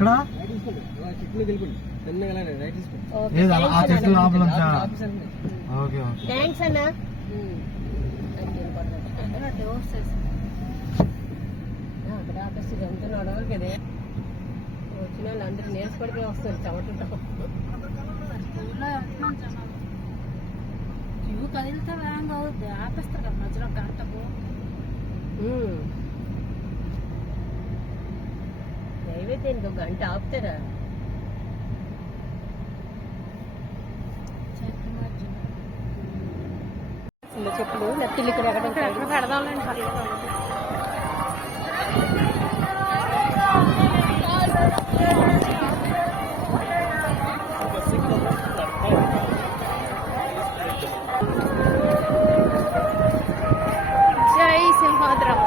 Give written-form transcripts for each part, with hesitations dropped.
ఎక్కడ ఆ చెట్టు లోపల ఓకే ఓకే థ్యాంక్స్ అన్న. అక్కడ ఆకర్షి వెళ్తున్నాడు కదే వచ్చిన వాళ్ళు అందరూ నేర్చుకోవడానికి వస్తారు చెమటతో. క్యూ కదిలితే వేగంగా అవుద్ది, ఆపేస్తారు కదా మధ్యలో గంటకు. దయవైతే ఇంకో గంట ఆపుతారా? చెప్పులు నత్తిల్లి ఇక్కడ ఎక్కడ పెడదాంలేండి. జై సింహాద్రమ్మ.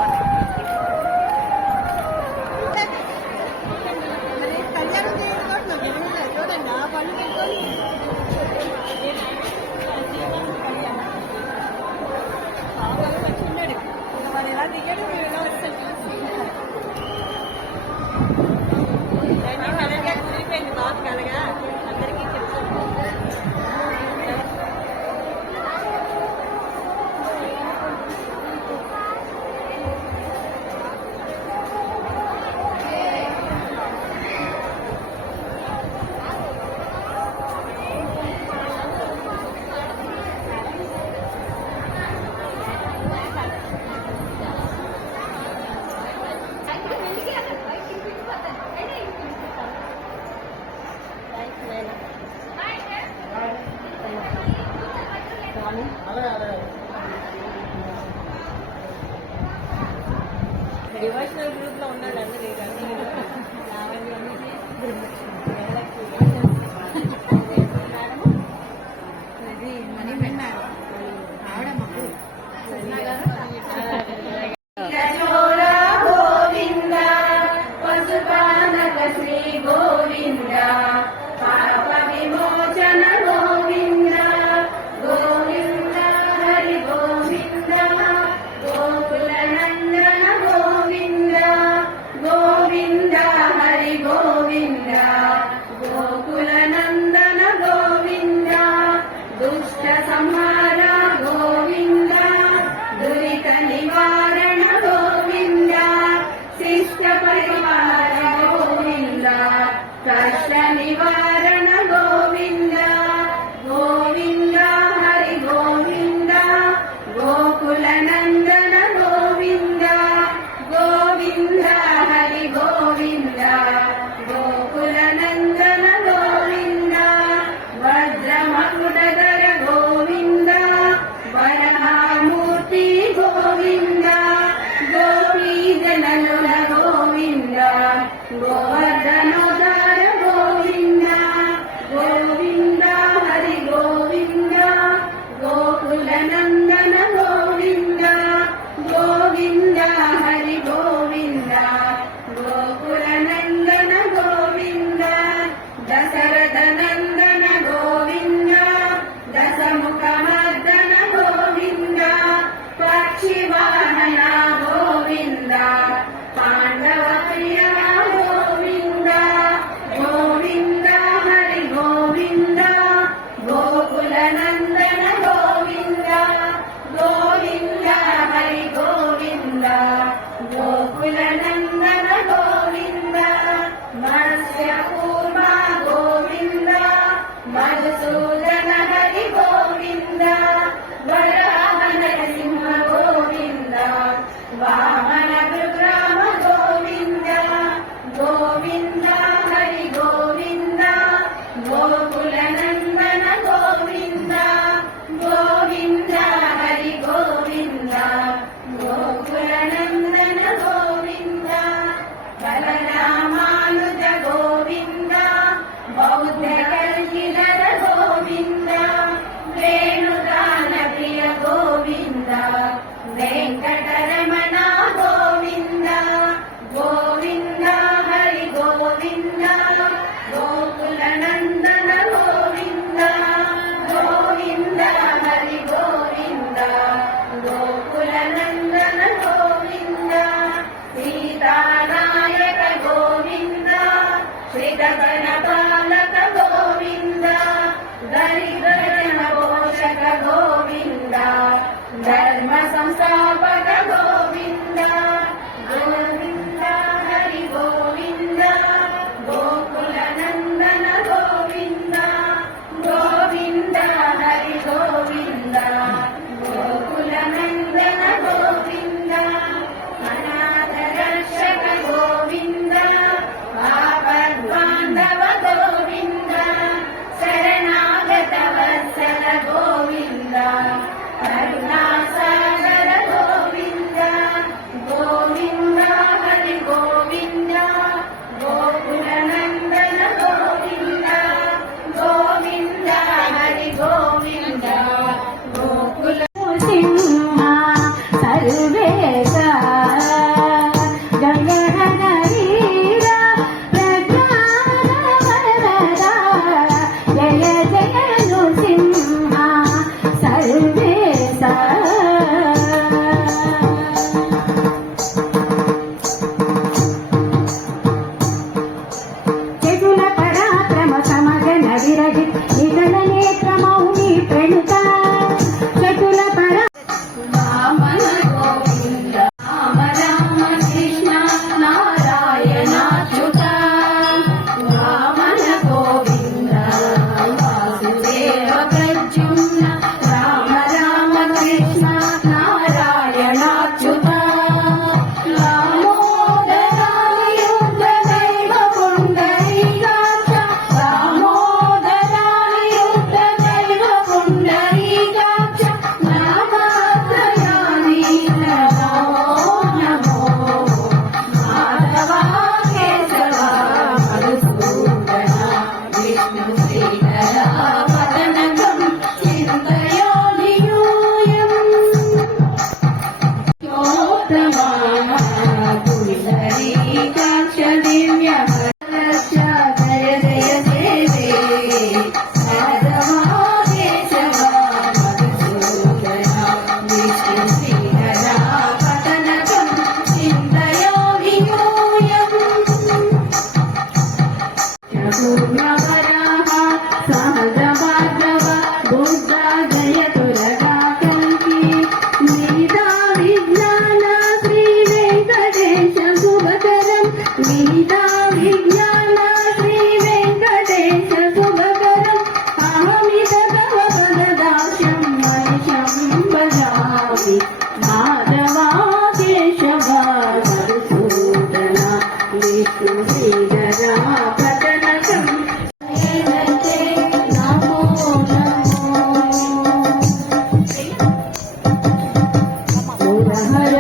డివోషనల్ గ్రూప్ లో ఉన్నాడు అందరూ. నివారణ గోవింద గోవింద హరి గోవింద గోకుల నందన గోవింద గోవింద హరి గోవింద గోకుల నందన గోవింద వజ్రమకుటధర గోవింద వరహామూర్తి గోవింద గోపీ జననుల గోవింద గోవర్ధనోదర గోవింద గోవింద హరి గోవింద గోకుల నందన గోవింద గోవింద హరి గోవింద గోకుల నందన గోవింద దశరథ నందన గోవింద దశముఖమర్దన గోవింద పక్షివాహన గోవింద పాండవ ప్రియ గోవింద గోవింద హరి గోవింద గోకుల నందన గోవింద గోవింద హరి గోవింద గోకుల నందన గోవింద మత్స్య కూర్మ గోవింద మధుసూదన హరి గోవింద వరాహ నరసింహ గోవింద వామన విగ్రహ గోవింద గోవింద హరి గోవింద గోకుల నందన గోవింద గోవింద హరి గోవింద గోకుల నందన గోవింద బలరామానుజ గోవింద బౌద్ధ కల్కిధర గోవింద వేణుగాన ప్రియ గోవింద వెంకటరమణ గోవింద గోవింద హరి గోవింద గోకుల నందన గోవింద గోవింద హరి గోవింద గోకుల నందన గోవింద సీతానాయక గోవింద జగన పాలక గోవింద దరిద్రజన పోషక గోవింద ధర్మ సంస్థాపక గోవింద గోవింద హరి గోవింద గోకుల నందన గోవింద గోవింద హరి గోవింద గోకుల నందన గోవింద అనాథ రక్షక గోవింద ఆపద్బాంధవ గోవింద శరణాగత వత్సల గోవింద కరుణాసాగర గోవింద గోవింద హరి గోవింద గోకుల నందన గోవింద గోవింద హరి గోవింద గోకుల సింహ సర్వేశ గంగహర వీర ప్రజ్ఞాన వరద జయ జయ నృసింహ సర్వేశ చతుల పరాక్రమ సమగన విరజి నిగల నేత్రమౌని ప్రణుత చతుల పరా వామన గోవింద రామ రామ కృష్ణ నారాయణాచ్యుత వామన గోవింద వాసుదేవ ప్రద్యుమ్న రామ రామ కృష్ణ నారాయణాచ్యుత రామోదరాయుధ దైవ పుండరీకాక్ష రామోదరాయుధ దైవ పుండరీకాక్ష నామత్రయామి నమో నమో మాధవ కేశవ మధుసూదన విష్ణు శ్రీధర పదనకం చింతయోనియూయం పుండరీకాక్ష దివ్య రక్ష జయ జయ దేవే మాధవ కేశవ మధుసూదన విష్ణు శ్రీధర పదనకం చింతయోనియూయం చతుర్వరాహ సహజభార్గవ బుద్ధ జయతురగా కంకి నీతా విజ్ఞాన శ్రీ వెంకటేశ శుభకరం నీతా విజ్ఞాన శ్రీ వెంకటేశ శుభకరం అహమిత తవ పదదాస్యం మనిషం భజామి మాధవా కేశవ మధుసూదన విష్ణు శ్రీధర పదనకం నమో నమో మురహర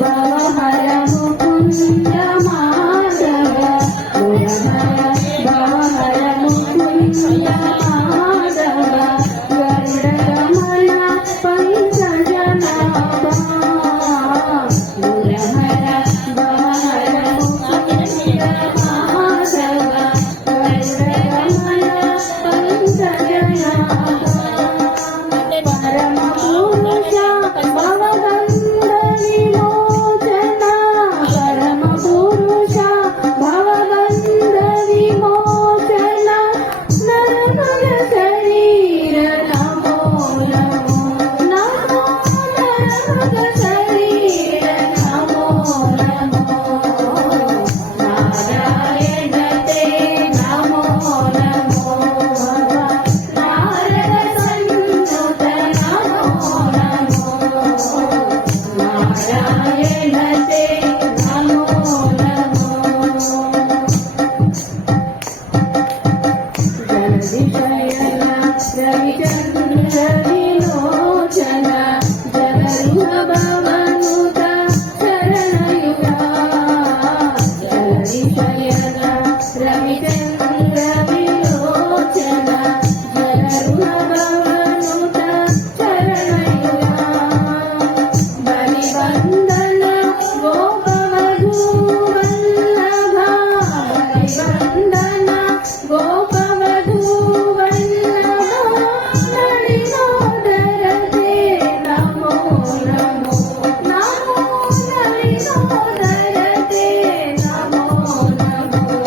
భవహర ముకుంద మాధవ మురహర భవహర ముకుంద మాధవ గరుడగమన పంకజనాభ మురహర భవహర ముకుంద మాధవ గరుడగమన పంకజనాభ పరమ పురుష భవగంధ విమోచన పరమ పురుష భవగంధ విమోచన నరమల శరీర నమో నమో నమో నరమల శరీర నమో నమో నారాయణ తే నమో నమో నారద సన్నుత నమో నమో నారాయణ తే నమో నమో జగదిశయన రవిచంద్ర విలోచన జగరుహ భవనుత శరణయుగా జగదిశయన రవిచంద్ర విలోచన జగరుహ భవనుత శరణయుగా బలివందన గోపవధూ వల్లభ బలివందన గోపవధూ వల్లభ నళినోదరతే నమో నమో నమో నళినోదరతే నమో నమో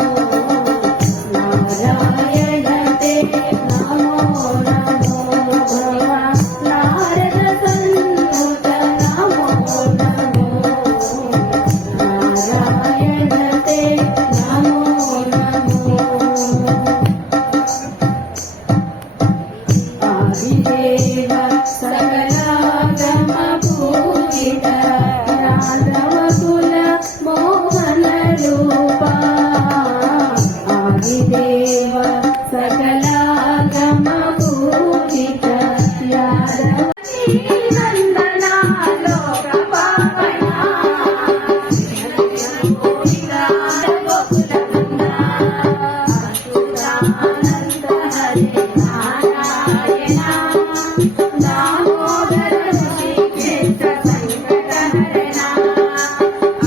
अच्युतानन्द हरे नारायण दामोदर ऋषिकेश संकटहरण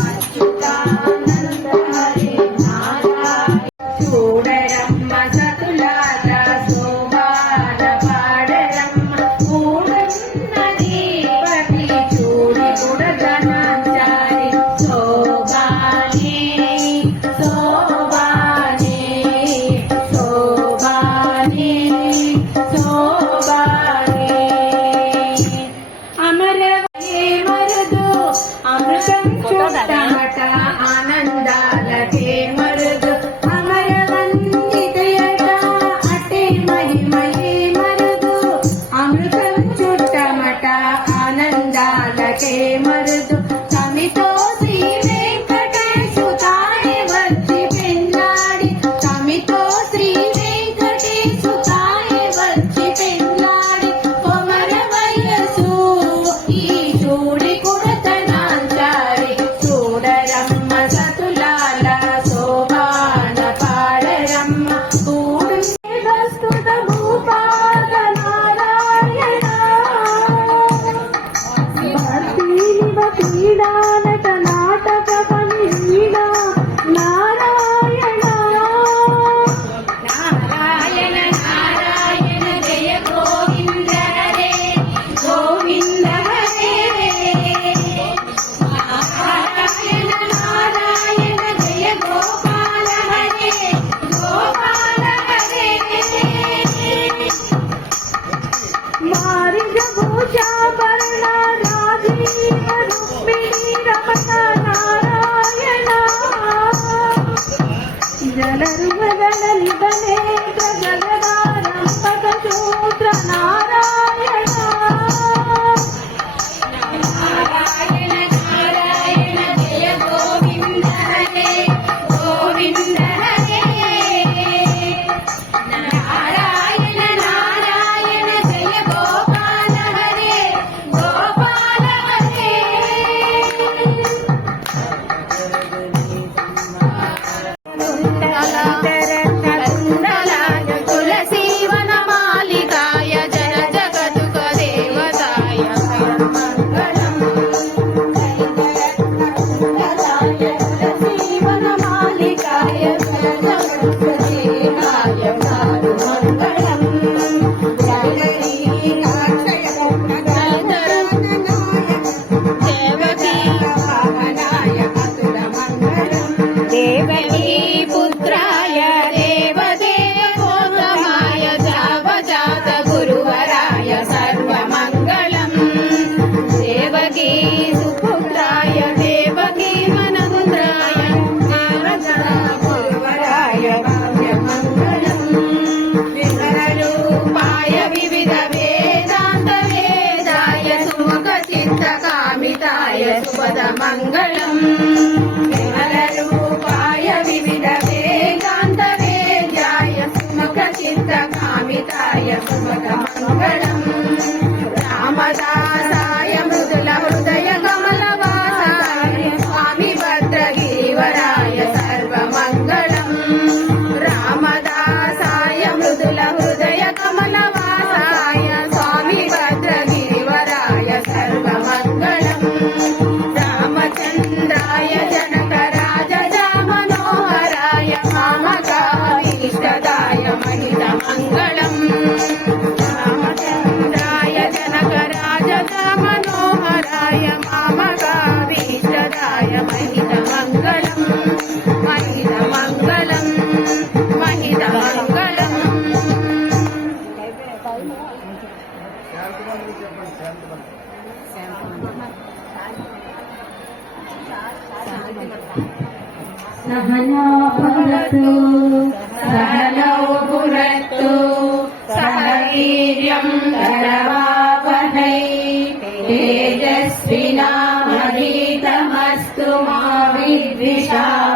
अच्युतानन्द हरे नारायण చూడరమ్మ సతులాల శోభాల పాడరమ్మ కూడున్నది పతి చూడి గుడగనాచారి శోభాని శోభాని శోభాని శోభాని అమరవే మరుదు అమృతం చుట్టమట ఆనందాలకే మరుదు అమరవందితయట అటే మహిమయే మరుదు అమృతం చుట్టమట ఆనందాలకే మరుదు తమితో శ్రీ వెంకటేశు తానే వచ్చి పెళ్ళాడి తమితో శ్రీ వెంకటేశు తానే వచ్చి పెళ్ళాడి కొమర వయసు ఈ చూడి కుడతనాంచారి చూడరమ్మ సతులాల శోభాన పాడరమ్మ కూడు వస్తుత భూపాద నారాయణ భక్తినివ పీడానట నాటక పనిడా నారాయణ నారాయణ నారాయణ జయ గోవింద హరే గోవింద హరే నారాయణ నారాయణ జయ గోపాల హరే గోపాల హరే మారిగ భూషాభరణ రాజీవ రుక్మిణీ రమణ నారాయణ జలరుగల నిబనే జగదారంపక సూత్ర నారాయణ నారాయణ నారాయణ జయ గోవింద హరే గోవింద హరే నారాయణ నారాయణ జయ గోపాల హరే గోపాల హరే తులసీవన మాలికాయ జన జగతుక దేవతాయ మంగళం తులసీవన మాలికాయ జన జగతుక దేవాయ మంగళం జగదీ దేవకీ వాహనాయ అతుల మంగళం దేవకీ పుత్రాయ దేవదేవోత్తమాయ జావజాత గురువరాయ సర్వమంగళం దేవకీ సుపుత్రాయ దేవకీ మనముద్రాయ దేవజాత గురువరాయ భవ్యమంగళం విహరరూపాయ వివిధ వేదాంత వేదాయ సుముఖ చిత్త కామితాయ శుభద మంగళం విమలరూపాయ వివిధ వేదాంత వేద్యాయ సుముఖ చిత్త కామితాయ శుభద మంగళం రామదాసాయ మృదుల హృదయ కమలవాసాయ స్వామి భద్రగిరివరాయ సర్వమంగళం రామదాసాయ మృదుల హృదయ కమలవాసాయ స్వామి భద్రగిరివరాయ సర్వమంగళం రామచంద్రాయ జనక రాజ మనోహరాయ మామకావిష్టదాయ మహిత మంగళం రామచంద్రాయ జనక రాజ మనోహరాయ మామకావిష్టదాయ మహిత మంగళం మహిత మంగళం మహిత మంగళం सहना भवतु सहनौ भुनक्तु सह वीर्यं करवावहै तेजस्विनामधीतमस्तु मा विद्विषावहै।